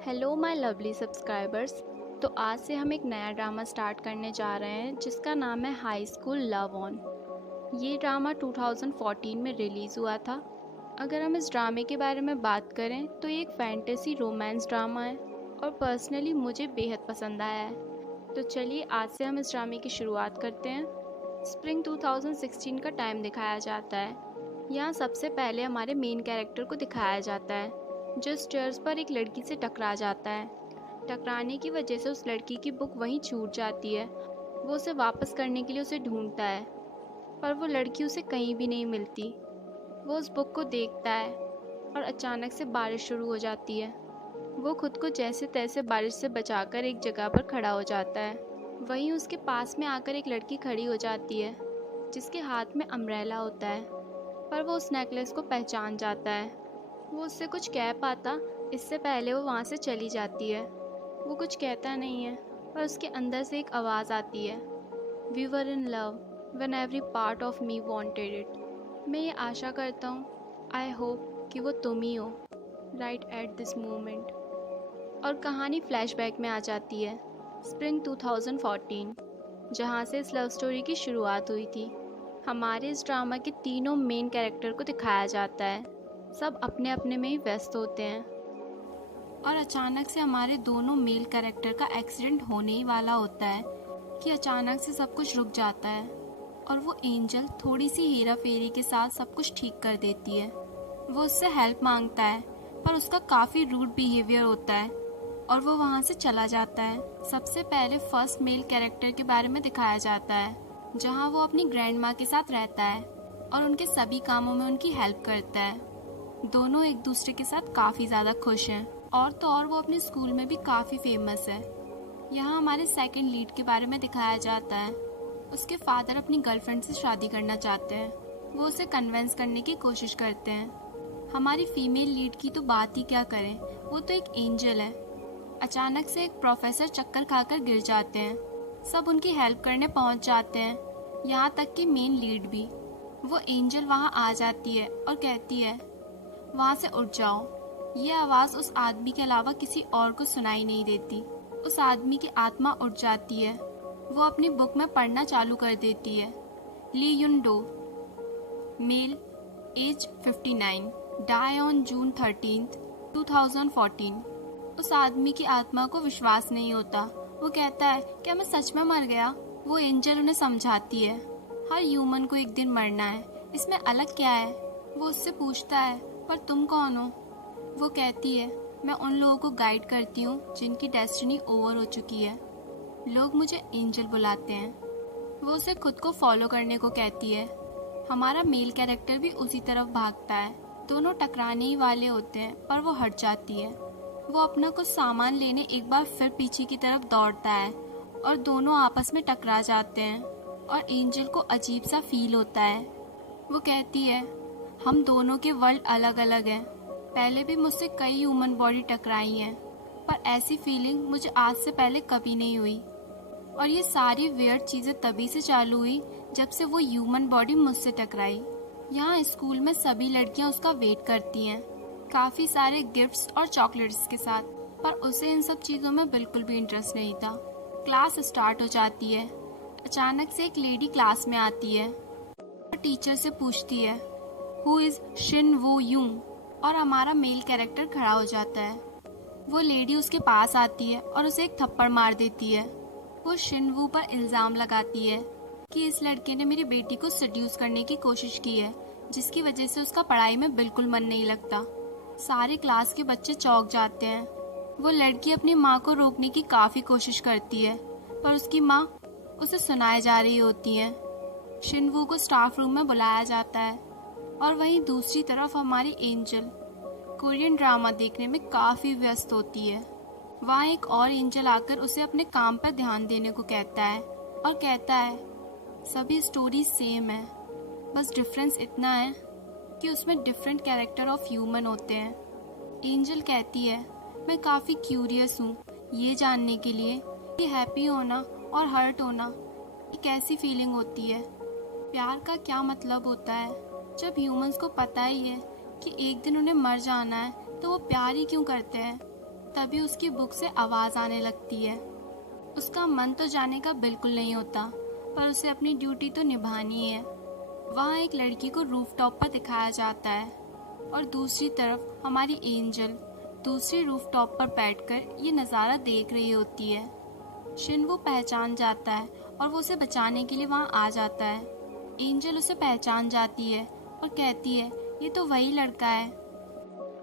Hello my lovely subscribers. तो आज से हम एक नया ड्रामा स्टार्ट करने जा रहे हैं जिसका नाम है हाई स्कूल लव ऑन। ये ड्रामा 2014 में रिलीज़ हुआ था। अगर हम इस ड्रामे के बारे में बात करें तो ये एक फैंटेसी रोमांस ड्रामा है और पर्सनली मुझे बेहद पसंद आया है। तो चलिए आज से हम इस ड्रामे की शुरुआत करते हैं। स्प्रिंग 2016 का टाइम दिखाया जाता है। यहाँ सबसे पहले हमारे मेन कैरेक्टर को दिखाया जाता है जो स्टेयर्स पर एक लड़की से टकरा जाता है। टकराने की वजह से उस लड़की की बुक वहीं छूट जाती है। वो उसे वापस करने के लिए उसे ढूंढता है पर वो लड़की उसे कहीं भी नहीं मिलती। वो उस बुक को देखता है और अचानक से बारिश शुरू हो जाती है। वो खुद को जैसे तैसे बारिश से बचाकर एक जगह पर खड़ा हो जाता है। वहीं उसके पास में आकर एक लड़की खड़ी हो जाती है जिसके हाथ में अम्ब्रेला होता है, पर वो उस नेकलेस को पहचान जाता है। वो उससे कुछ कह पाता इससे पहले वो वहाँ से चली जाती है। वो कुछ कहता नहीं है पर उसके अंदर से एक आवाज़ आती है, we were in love when every part of me wanted it. मैं ये आशा करता हूँ, आई होप कि वो तुम ही हो राइट एट दिस मोमेंट। और कहानी फ्लैशबैक में आ जाती है स्प्रिंग 2014, जहाँ से इस लव स्टोरी की शुरुआत हुई थी। हमारे इस ड्रामा के तीनों मेन कैरेक्टर को दिखाया जाता है। सब अपने अपने में ही व्यस्त होते हैं और अचानक से हमारे दोनों मेल कैरेक्टर का एक्सीडेंट होने ही वाला होता है कि अचानक से सब कुछ रुक जाता है और वो एंजल थोड़ी सी हेरा फेरी के साथ सब कुछ ठीक कर देती है। वो उससे हेल्प मांगता है पर उसका काफ़ी रूड बिहेवियर होता है और वो वहाँ से चला जाता है। सबसे पहले फर्स्ट मेल कैरेक्टर के बारे में दिखाया जाता है जहाँ वो अपनी ग्रैंड माँ के साथ रहता है और उनके सभी कामों में उनकी हेल्प करता है। दोनों एक दूसरे के साथ काफ़ी ज़्यादा खुश हैं और तो और वो अपने स्कूल में भी काफ़ी फेमस है। यहाँ हमारे सेकंड लीड के बारे में दिखाया जाता है। उसके फादर अपनी गर्लफ्रेंड से शादी करना चाहते हैं। वो उसे कन्विंस करने की कोशिश करते हैं। हमारी फीमेल लीड की तो बात ही क्या करें, वो तो एक एंजल है। अचानक से एक प्रोफेसर चक्कर खाकर गिर जाते हैं। सब उनकी हेल्प करने पहुँच जाते हैं, यहाँ तक कि मेन लीड भी। वो एंजल वहाँ आ जाती है और कहती है, वहाँ से उठ जाओ। ये आवाज़ उस आदमी के अलावा किसी और को सुनाई नहीं देती। उस आदमी की आत्मा उठ जाती है। वो अपनी बुक में पढ़ना चालू कर देती है। Lee Yun Do, male, age 59, die on June 13, 2014। उस आदमी की आत्मा को विश्वास नहीं होता। वो कहता है, क्या मैं सच में मर गया? वो एंजल उन्हें समझाती है, हर ह्यूमन को एक दिन मरना है, इसमें अलग क्या है? वो उससे पूछता है, पर तुम कौन हो? वो कहती है, मैं उन लोगों को गाइड करती हूँ जिनकी डेस्टिनी ओवर हो चुकी है। लोग मुझे एंजल बुलाते हैं। वो उसे खुद को फॉलो करने को कहती है। हमारा मेल कैरेक्टर भी उसी तरफ भागता है। दोनों टकराने ही वाले होते हैं पर वो हट जाती है। वो अपना कुछ सामान लेने एक बार फिर पीछे की तरफ दौड़ता है और दोनों आपस में टकरा जाते हैं और एंजल को अजीब सा फील होता है। वो कहती है, हम दोनों के वर्ल्ड अलग अलग हैं। पहले भी मुझसे कई ह्यूमन बॉडी टकराई हैं पर ऐसी फीलिंग मुझे आज से पहले कभी नहीं हुई। और ये सारी वियर्ड चीज़ें तभी से चालू हुई जब से वो ह्यूमन बॉडी मुझसे टकराई। यहाँ स्कूल में सभी लड़कियाँ उसका वेट करती हैं, काफ़ी सारे गिफ्ट्स और चॉकलेट्स के साथ, पर उसे इन सब चीज़ों में बिल्कुल भी इंटरेस्ट नहीं था। क्लास स्टार्ट हो जाती है। अचानक से एक लेडी क्लास में आती है और टीचर से पूछती है, हु इज़ शिन वो यूं? और हमारा मेल कैरेक्टर खड़ा हो जाता है। वो लेडी उसके पास आती है और उसे एक थप्पड़ मार देती है। वो शिन वू पर इल्ज़ाम लगाती है कि इस लड़के ने मेरी बेटी को सेड्यूस करने की कोशिश की है, जिसकी वजह से उसका पढ़ाई में बिल्कुल मन नहीं लगता। सारे क्लास के बच्चे चौंक जाते हैं। वो लड़की अपनी माँ को रोकने की काफ़ी कोशिश करती है पर उसकी माँ उसे सुनाए जा रही होती है। शिनवू को स्टाफ रूम में बुलाया जाता है और वहीं दूसरी तरफ हमारी एंजल कोरियन ड्रामा देखने में काफ़ी व्यस्त होती है। वहाँ एक और एंजल आकर उसे अपने काम पर ध्यान देने को कहता है और कहता है, सभी स्टोरी सेम है, बस डिफरेंस इतना है कि उसमें डिफरेंट कैरेक्टर ऑफ ह्यूमन होते हैं। एंजल कहती है, मैं काफ़ी क्यूरियस हूँ ये जानने के लिए कि हैप्पी होना और हर्ट होना एक ऐसी फीलिंग होती है। प्यार का क्या मतलब होता है जब ह्यूमंस को पता ही है कि एक दिन उन्हें मर जाना है, तो वो प्यार ही क्यों करते हैं? तभी उसकी बुक से आवाज़ आने लगती है। उसका मन तो जाने का बिल्कुल नहीं होता, पर उसे अपनी ड्यूटी तो निभानी है। वहाँ एक लड़की को रूफटॉप पर दिखाया जाता है और दूसरी तरफ हमारी एंजल दूसरी रूफटॉप पर बैठकर ये नज़ारा देख रही होती है। शिनवू पहचान जाता है और वो उसे बचाने के लिए वहाँ आ जाता है। एंजल उसे पहचान जाती है और कहती है, ये तो वही लड़का है।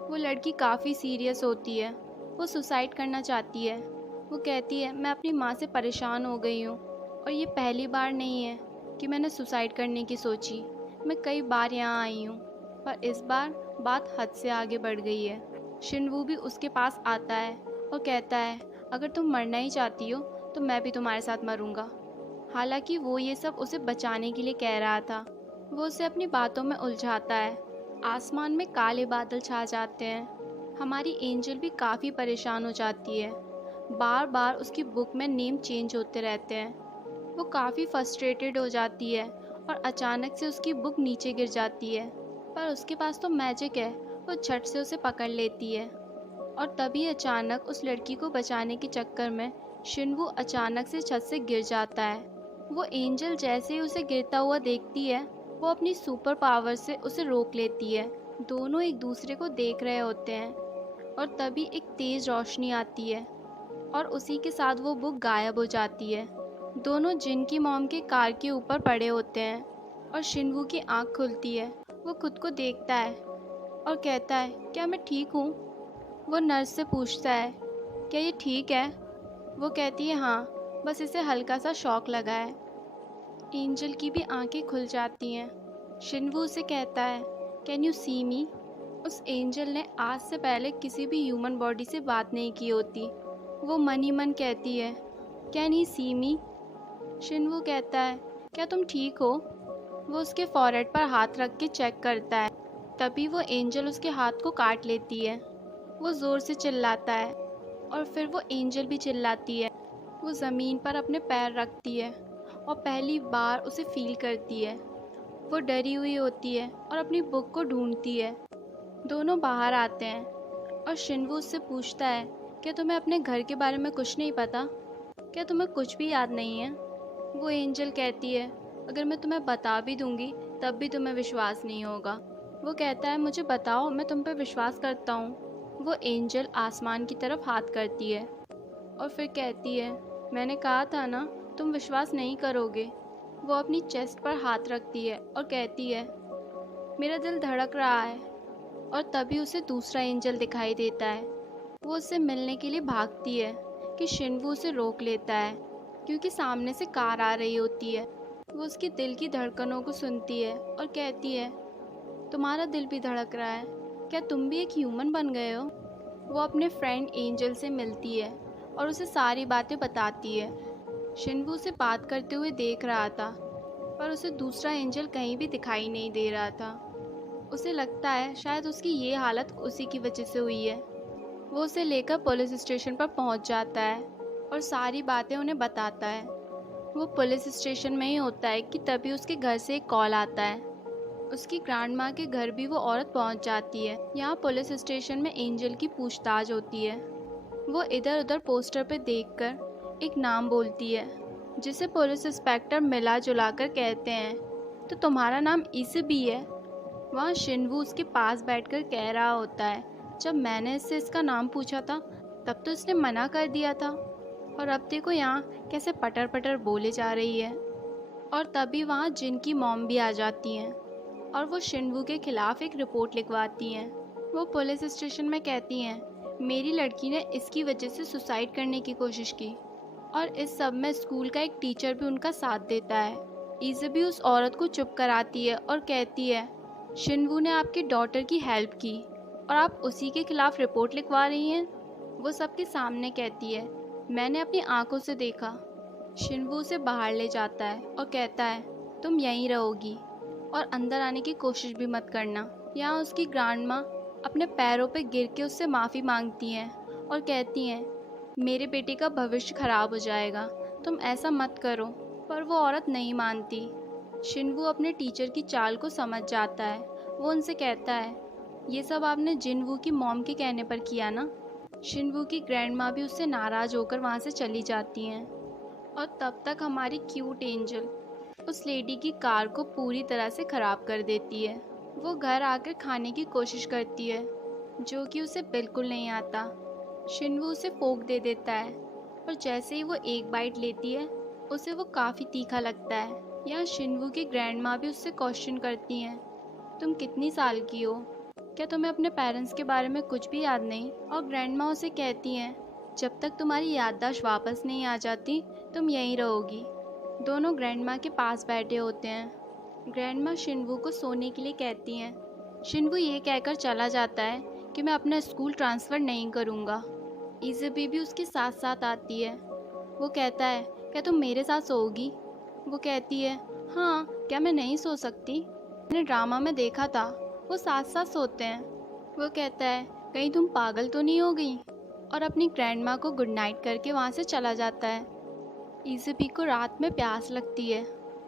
वो लड़की काफ़ी सीरियस होती है। वो सुसाइड करना चाहती है। वो कहती है, मैं अपनी माँ से परेशान हो गई हूँ और ये पहली बार नहीं है कि मैंने सुसाइड करने की सोची। मैं कई बार यहाँ आई हूँ, पर इस बार बात हद से आगे बढ़ गई है। शिनवू भी उसके पास आता है और कहता है, अगर तुम मरना ही चाहती हो तो मैं भी तुम्हारे साथ मरूंगा। हालांकि वो ये सब उसे बचाने के लिए कह रहा था। वो उसे अपनी बातों में उलझाता है। आसमान में काले बादल छा जाते हैं। हमारी एंजल भी काफ़ी परेशान हो जाती है। बार बार उसकी बुक में नेम चेंज होते रहते हैं। वो काफ़ी फ्रस्ट्रेटेड हो जाती है और अचानक से उसकी बुक नीचे गिर जाती है, पर उसके पास तो मैजिक है। वो झट से उसे पकड़ लेती है और तभी अचानक उस लड़की को बचाने के चक्कर में शिनवू अचानक से छत से गिर जाता है। वो एंजल जैसे ही उसे गिरता हुआ देखती है, वो अपनी सुपर पावर से उसे रोक लेती है। दोनों एक दूसरे को देख रहे होते हैं और तभी एक तेज रोशनी आती है और उसी के साथ वो बुक गायब हो जाती है। दोनों जिन की मॉम के कार के ऊपर पड़े होते हैं और शिनवू की आंख खुलती है। वो खुद को देखता है और कहता है, क्या मैं ठीक हूँ? वो नर्स से पूछता है, क्या ये ठीक है? वो कहती है, हाँ, बस इसे हल्का सा शॉक लगा है। एंजल की भी आंखें खुल जाती हैं। शिनवू उसे कहता है, कैन यू सी मी? उस एंजल ने आज से पहले किसी भी ह्यूमन बॉडी से बात नहीं की होती। वो मन ही मन कहती है, कैन ही सी मी? शिनवू कहता है, क्या तुम ठीक हो? वो उसके फॉरहेड पर हाथ रख के चेक करता है। तभी वो एंजल उसके हाथ को काट लेती है। वो ज़ोर से चिल्लाता है और फिर वो एंजल भी चिल्लाती है। वो ज़मीन पर अपने पैर रखती है और पहली बार उसे फील करती है। वो डरी हुई होती है और अपनी बुक को ढूंढती है। दोनों बाहर आते हैं और शिनवू उससे पूछता है, क्या तुम्हें अपने घर के बारे में कुछ नहीं पता? क्या तुम्हें कुछ भी याद नहीं है? वो एंजल कहती है, अगर मैं तुम्हें बता भी दूंगी तब भी तुम्हें विश्वास नहीं होगा। वो कहता है, मुझे बताओ, मैं तुम पे विश्वास करता हूँ। वो एंजल आसमान की तरफ हाथ करती है और फिर कहती है, मैंने कहा था ना, तुम विश्वास नहीं करोगे। वो अपनी चेस्ट पर हाथ रखती है और कहती है, मेरा दिल धड़क रहा है। और तभी उसे दूसरा एंजल दिखाई देता है। वो उससे मिलने के लिए भागती है कि शिनवू उसे रोक लेता है, क्योंकि सामने से कार आ रही होती है। वो उसके दिल की धड़कनों को सुनती है और कहती है, तुम्हारा दिल भी धड़क रहा है, क्या तुम भी एक ह्यूमन बन गए हो? वो अपने फ्रेंड एंजल से मिलती है और उसे सारी बातें बताती है। शिनवू उसे बात करते हुए देख रहा था, पर उसे दूसरा एंजल कहीं भी दिखाई नहीं दे रहा था। उसे लगता है शायद उसकी ये हालत उसी की वजह से हुई है। वो उसे लेकर पुलिस स्टेशन पर पहुंच जाता है और सारी बातें उन्हें बताता है। वो पुलिस स्टेशन में ही होता है कि तभी उसके घर से एक कॉल आता है। उसकी ग्रैंड माँ के घर भी वो औरत पहुंच जाती है। यहाँ पुलिस स्टेशन में एंजल की पूछताछ होती है। वो इधर उधर पोस्टर पे देखकर एक नाम बोलती है, जिसे पुलिस इंस्पेक्टर मिला जुला कर कहते हैं, तो तुम्हारा नाम ईज़बी है? वहाँ शिनवू उसके पास बैठकर कह रहा होता है, जब मैंने इससे इसका नाम पूछा था तब तो इसने मना कर दिया था, और अब देखो यहाँ कैसे पटर पटर बोले जा रही है। और तभी वहाँ जिन की मॉम भी आ जाती हैं और वो शिनवू के खिलाफ एक रिपोर्ट लिखवाती हैं। वो पुलिस स्टेशन में कहती हैं, मेरी लड़की ने इसकी वजह से सुसाइड करने की कोशिश की, और इस सब में स्कूल का एक टीचर भी उनका साथ देता है। ईज़बी उस औरत को चुप कराती है और कहती है, शिनवू ने आपकी डॉटर की हेल्प की और आप उसी के खिलाफ रिपोर्ट लिखवा रही हैं। वो सबके सामने कहती है, मैंने अपनी आंखों से देखा। शिनवू उसे बाहर ले जाता है और कहता है, तुम यहीं रहोगी और अंदर आने की कोशिश भी मत करना। यहाँ उसकी ग्रैंड माँ अपने पैरों पे गिर के उससे माफ़ी मांगती हैं और कहती हैं, मेरे बेटे का भविष्य खराब हो जाएगा, तुम ऐसा मत करो। पर वो औरत नहीं मानती। शिनवू अपने टीचर की चाल को समझ जाता है। वो उनसे कहता है, ये सब आपने जिनवू की मॉम के कहने पर किया ना? शिनवू की ग्रैंड माँ भी उससे नाराज़ होकर वहाँ से चली जाती हैं और तब तक हमारी क्यूट एंजल उस लेडी की कार को पूरी तरह से ख़राब कर देती है। वो घर आकर खाने की कोशिश करती है जो कि उसे बिल्कुल नहीं आता। शिनवू उसे फोक दे देता है और जैसे ही वो एक बाइट लेती है उसे वो काफ़ी तीखा लगता है। यहाँ शिनवू की ग्रैंड माँ भी उससे क्वेश्चन करती हैं, तुम कितनी साल की हो, क्या तुम्हें अपने पेरेंट्स के बारे में कुछ भी याद नहीं? और ग्रैंड माँ उसे कहती हैं, जब तक तुम्हारी याददाश्त वापस नहीं आ जाती तुम यहीं रहोगी। दोनों ग्रैंड माँ के पास बैठे होते हैं। ग्रैंड माँ शिनवू को सोने के लिए कहती हैं। शिनवू ये कहकर चला जाता है कि मैं अपना स्कूल ट्रांसफ़र नहीं करूँगा। इज़बी भी उसके साथ साथ आती है। वो कहता है, क्या तुम मेरे साथ सोओगी? वो कहती है, हाँ, क्या मैं नहीं सो सकती? मैंने ड्रामा में देखा था वो साथ साथ सोते हैं। वो कहता है, कहीं तुम पागल तो नहीं हो गई? और अपनी ग्रैंड माँ को गुड नाइट करके वहाँ से चला जाता है। इज़बी को रात में प्यास लगती है।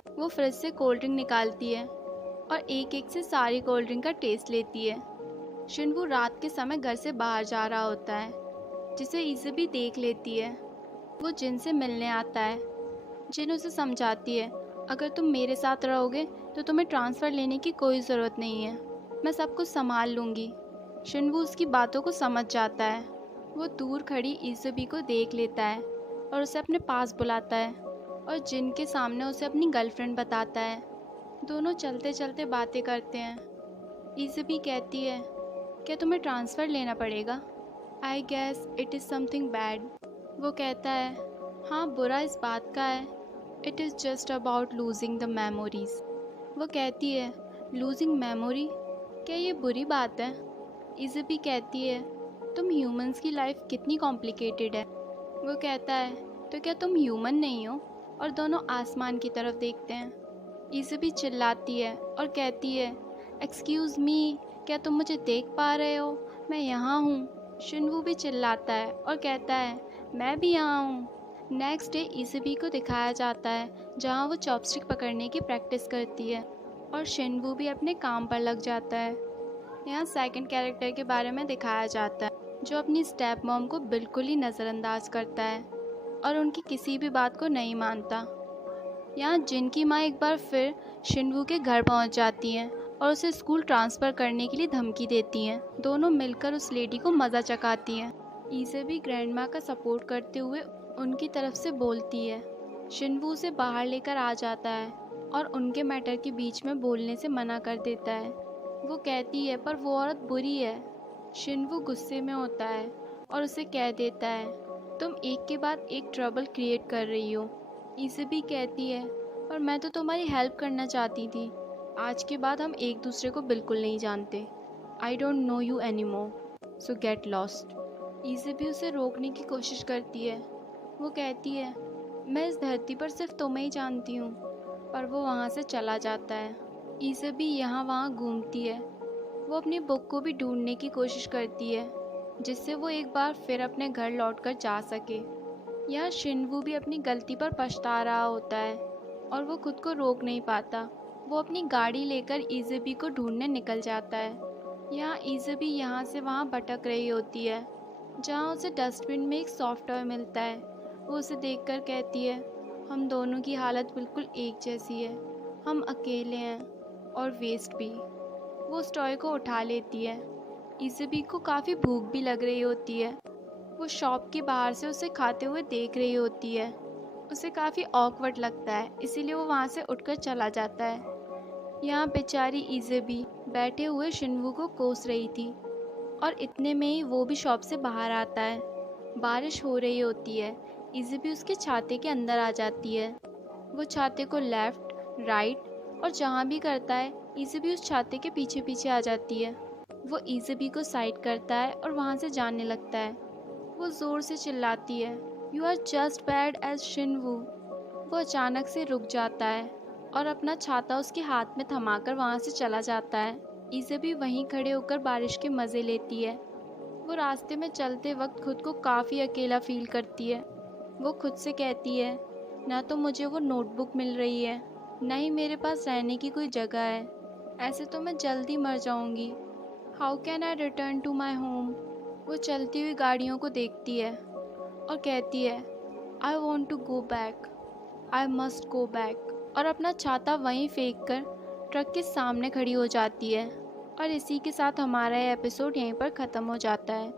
वो फ्रिज से कोल्ड ड्रिंक निकालती है और एक एक से सारी कोल्ड ड्रिंक का टेस्ट लेती है। शिनवू रात के समय घर से बाहर जा रहा होता है जिसे इज़बी देख लेती है। वो जिन से मिलने आता है। जिन उसे समझाती है, अगर तुम मेरे साथ रहोगे तो तुम्हें ट्रांसफ़र लेने की कोई ज़रूरत नहीं है, मैं सब कुछ संभाल लूँगी। शिनवू उसकी बातों को समझ जाता है। वो दूर खड़ी इज़बी को देख लेता है और उसे अपने पास बुलाता है और जिन के सामने उसे अपनी गर्लफ्रेंड बताता है। दोनों चलते चलते बातें करते हैं। इज़बी कहती है, क्या तुम्हें ट्रांसफ़र लेना पड़ेगा? I guess it is something bad. वो कहता है, हाँ, बुरा इस बात का है, it is just about losing the memories. वो कहती है, लूजिंग मेमोरी, क्या ये बुरी बात है? इज़बी कहती है, तुम ह्यूमंस की लाइफ कितनी कॉम्प्लिकेटेड है। वो कहता है, तो क्या तुम ह्यूमन नहीं हो? और दोनों आसमान की तरफ देखते हैं। इज़बी चिल्लाती है और कहती है, एक्सक्यूज़ मी, क्या तुम मुझे देख पा रहे हो? मैं यहाँ हूँ। शिनवू भी चिल्लाता है और कहता है, मैं भी यहाँ हूँ। नेक्स्ट डे इज़बी को दिखाया जाता है जहाँ वो चॉपस्टिक पकड़ने की प्रैक्टिस करती है और शिनवू भी अपने काम पर लग जाता है। यहाँ सेकंड कैरेक्टर के बारे में दिखाया जाता है जो अपनी स्टेप मॉम को बिल्कुल ही नज़रअंदाज करता है और उनकी किसी भी बात को नहीं मानता। यहाँ जिन की माँ एक बार फिर शिनवू के घर पहुँच जाती हैं और उसे स्कूल ट्रांसफ़र करने के लिए धमकी देती हैं। दोनों मिलकर उस लेडी को मज़ा चखाती हैं। इज़बी ग्रैंड माँ का सपोर्ट करते हुए उनकी तरफ से बोलती है। शिनवू उसे बाहर लेकर आ जाता है और उनके मैटर के बीच में बोलने से मना कर देता है। वो कहती है, पर वो औरत बुरी है। शिनवू गुस्से में होता है और उसे कह देता है, तुम एक के बाद एक ट्रबल क्रिएट कर रही हो। इज़बी कहती है, पर मैं तो तुम्हारी हेल्प करना चाहती थी। आज के बाद हम एक दूसरे को बिल्कुल नहीं जानते। I don't know you any more, so get lost. इज़बी उसे रोकने की कोशिश करती है। वो कहती है, मैं इस धरती पर सिर्फ तुम्हें ही जानती हूँ। पर वो वहाँ से चला जाता है। इज़बी यहाँ वहाँ घूमती है। वो अपनी बुक को भी ढूंढने की कोशिश करती है जिससे वो एक बार फिर अपने घर लौटकर जा सके। यहाँ शिनवू भी अपनी गलती पर पछता रहा होता है और वो खुद को रोक नहीं पाता। वो अपनी गाड़ी लेकर इज़बी को ढूंढने निकल जाता है। यहाँ इज़बी यहाँ से वहाँ भटक रही होती है जहाँ उसे डस्टबिन में एक सॉफ्ट टॉय मिलता है। वो उसे देखकर कहती है, हम दोनों की हालत बिल्कुल एक जैसी है, हम अकेले हैं और वेस्ट भी। वो उस टॉय को उठा लेती है। इज़बी को काफ़ी भूख भी लग रही होती है। वो शॉप के बाहर से उसे खाते हुए देख रही होती है। उसे काफ़ी ऑकवर्ड लगता है, इसीलिए वो वहाँ से उठकर चला जाता है। यहाँ बेचारी इज़बी बैठे हुए शिनवू को कोस रही थी और इतने में ही वो भी शॉप से बाहर आता है। बारिश हो रही होती है। इज़बी उसके छाते के अंदर आ जाती है। वो छाते को लेफ़्ट, राइट और जहाँ भी करता है इज़बी उस छाते के पीछे पीछे आ जाती है। वो इज़बी को साइड करता है और वहाँ से जाने लगता है। वो ज़ोर से चिल्लाती है, you are just bad as Shinwoo. वो अचानक से रुक जाता है और अपना छाता उसके हाथ में थमाकर वहाँ से चला जाता है। इज़बी वहीं खड़े होकर बारिश के मज़े लेती है। वो रास्ते में चलते वक्त खुद को काफ़ी अकेला फील करती है। वो खुद से कहती है, ना तो मुझे वो नोटबुक मिल रही है, ना ही मेरे पास रहने की कोई जगह है। ऐसे तो मैं जल्दी मर जाऊंगी। How can I return to my home? वो चलती हुई गाड़ियों को देखती है और कहती है, I want to go back, I must go back, और अपना छाता वहीं फेंक कर ट्रक के सामने खड़ी हो जाती है। और इसी के साथ हमारा ये एपिसोड यहीं पर ख़त्म हो जाता है।